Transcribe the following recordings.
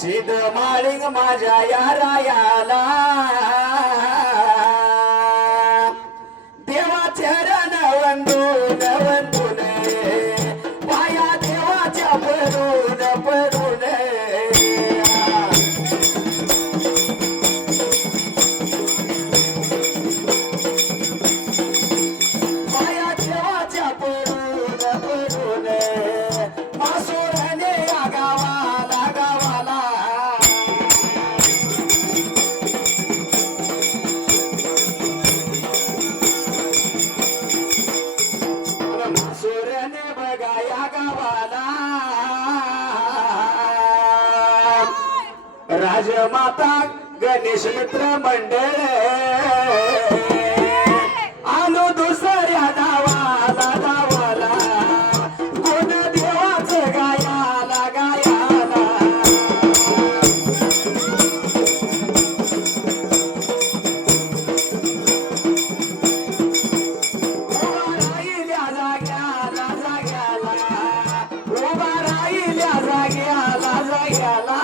सिद माळिंग माझ्या या रायाला. राजमाता गणेश मित्र मंडळ. आलो दुसऱ्या गावाला गावाला कोण देवाच गायाला गायाला. उभा राहिल्या जाग्याला जाग्याला. उभा राहिल्या जाग्याला जाग्याला.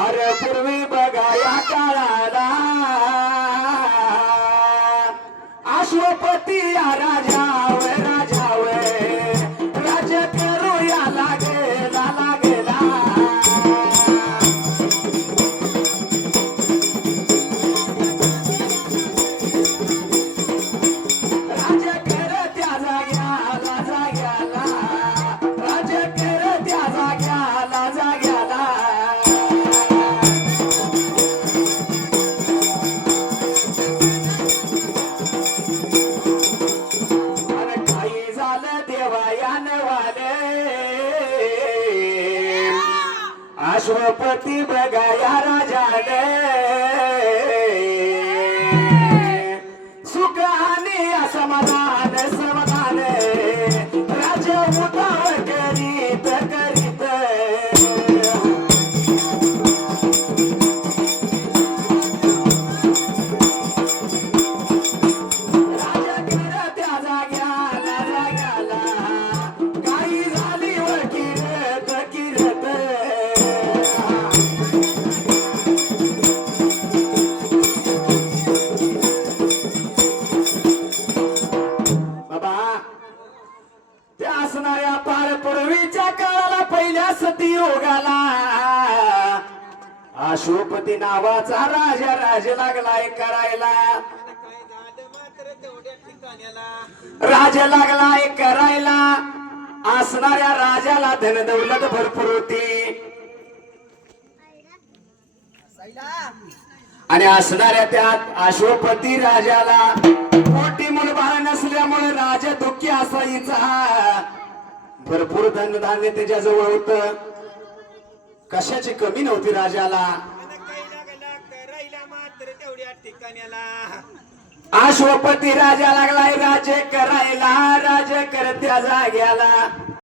फार पूर्वी बघा या काळाला. अश्वपती या राजा अश्वपती बघाया राजाने. सुख असणाऱ्या पार पूर्वीच्या काळाला पहिल्या सती योगाला. अशोपती नावाचा राजा राज लागलाय करायला. राज लागलाय करायला. असणाऱ्या राजाला धन दौलत भरपूर होती. आणि असणाऱ्या त्यात अशोपती राजाला मोठी मुलबाळ नसल्यामुळे राजा दुःखी असायचा. भरपूर धनधान्य त्याच्याजवळ होत. कशाची कमी नव्हती राजाला. मात्र अश्वपती राजा लागलाय राजे करायला राजे करत्या जाग्याला.